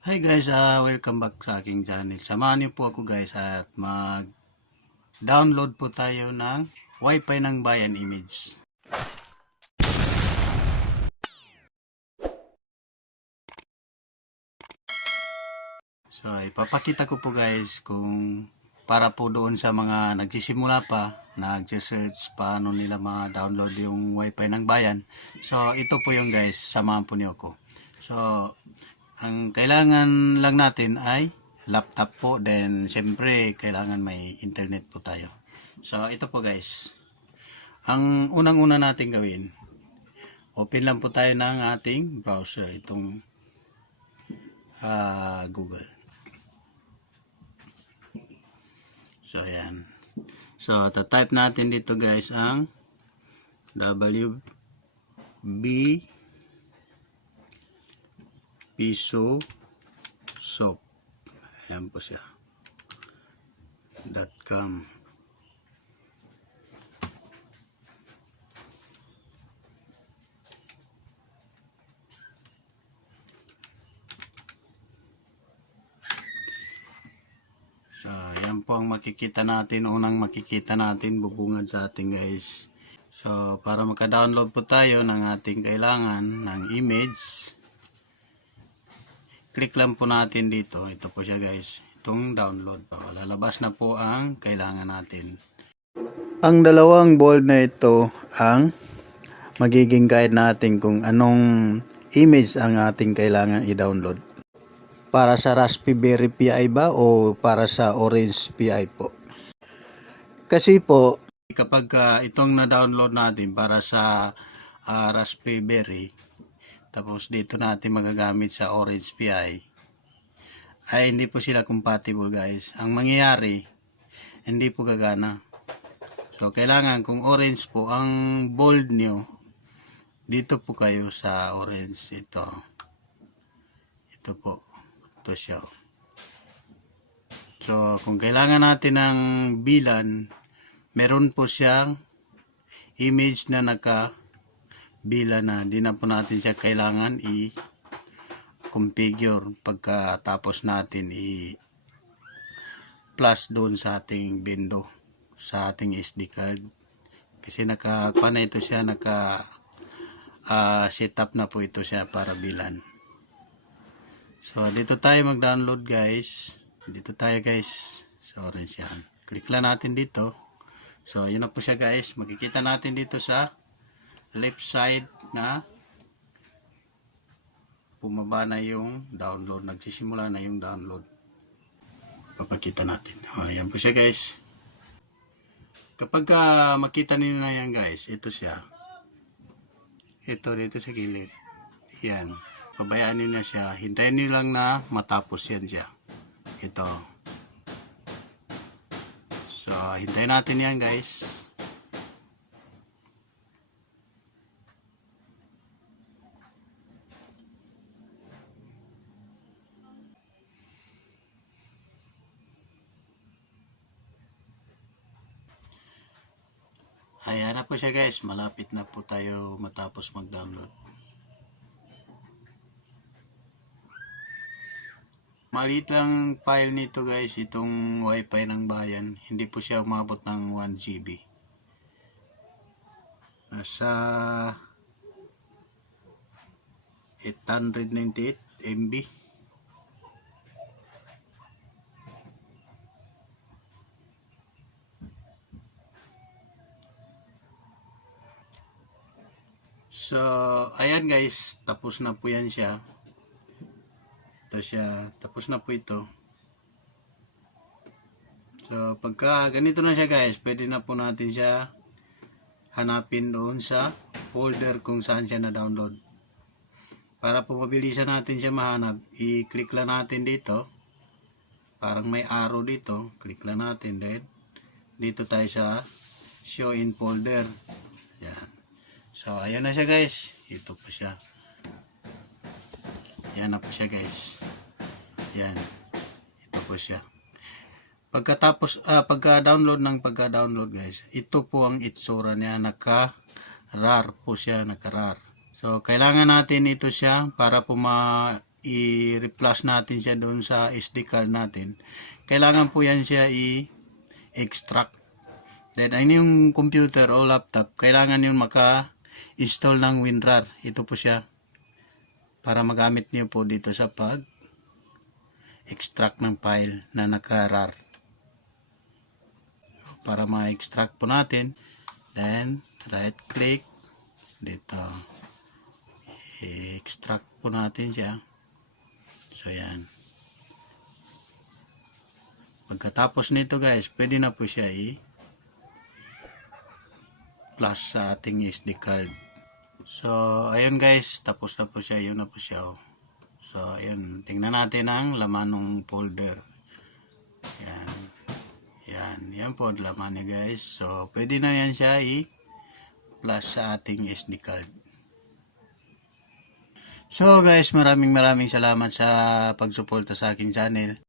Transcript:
Hi guys, welcome back sa aking channel. Samahan niyo po ako guys at mag-download po tayo ng Wi-Fi ng Bayan image. So ipapakita ko po guys kung para po doon sa mga nagsisimula pa, nag-search paano nila ma-download yung Wi-Fi ng Bayan. So ito po yung guys, samahan po niyo ako. So ang kailangan lang natin ay laptop po, then syempre kailangan may internet po tayo. So ito po guys, ang unang-una natin gawin, open lang po tayo ng ating browser, itong Google. So ayan, so type natin dito guys ang WB Piso Soap. Ayan po siya. .com. So, ayan po ang makikita natin. Unang makikita natin, bubungad sa ating guys. So, para maka-download po tayo ng ating kailangan ng image, click lang po natin dito. Ito po siya guys. Itong download po. Lalabas na po ang kailangan natin. Ang dalawang bold na ito ang magiging guide natin kung anong image ang ating kailangan i-download. Para sa Raspberry Pi ba o para sa Orange Pi po? Kasi po, kapag itong na-download natin para sa Raspberry, tapos dito natin magagamit sa Orange Pi, ay hindi po sila compatible guys. Ang mangyayari, hindi po gagana. So, kailangan kung orange po ang bold nyo, dito po kayo sa orange. Ito po. Ito siya. So, kung kailangan natin ng bilan, meron po siyang image na naka-bilan na. Di na po natin siya kailangan i-configure pagkatapos natin i-plus doon sa ating window, sa ating SD card. Kasi naka-set up na po ito siya para bilan. So, dito tayo mag-download guys. Dito tayo guys. So, orange yan. Click lang natin dito. So, yun na po siya guys. Makikita natin dito sa left side na bumaba na yung download. Nagsisimula na yung download. Papakita natin. O, yan po siya guys. Kapag makita niyo na yan guys, ito siya. Ito dito sa gilid. Yan. Pabayaan nyo na siya. Hintayin nyo lang na matapos yan siya. Ito. So, hintayin natin yan guys. Ayan na po siya guys. Malapit na po tayo matapos mag-download. Maliit lang file nito guys, itong Wi-Fi ng bayan. Hindi po siya umabot ng 1 GB. Nasa 898 MB. So, ayan guys, tapos na po yan siya. Ito siya, tapos na po ito. So, pagka ganito na siya guys, pwede na po natin siya hanapin doon sa folder kung saan siya na-download. Para po mabilisan natin siya mahanap, i-click lang natin dito. Parang may arrow dito, click lang natin. Then, dito tayo sa show in folder. Yan. So, ayan na siya guys. Ito po siya. Yan na po siya guys. Yan. Ito po siya. Pagkatapos, pagka-download guys, ito po ang itsura niya. Naka-RAR po siya. Naka-RAR. So, kailangan natin ito siya para po i-reflash natin siya doon sa SD card natin, kailangan po yan siya i-extract. Then ay yung computer o laptop, kailangan yun maka-install ng WinRAR. Ito po siya para magamit niyo po dito sa pag-extract ng file na naka-RAR. Para ma-extract po natin, then right click dito, i-extract po natin siya. So yan, pagkatapos nito guys, pwede na po siya i-flash sa ating SD card. So ayun guys, tapos na po siya, yun na po siya oh. So ayun, tingnan natin ang laman ng folder. Yan po laman niya guys. So pwede na yan siya i-flash sa ating SD card. So guys, maraming salamat sa pagsuporta sa aking channel.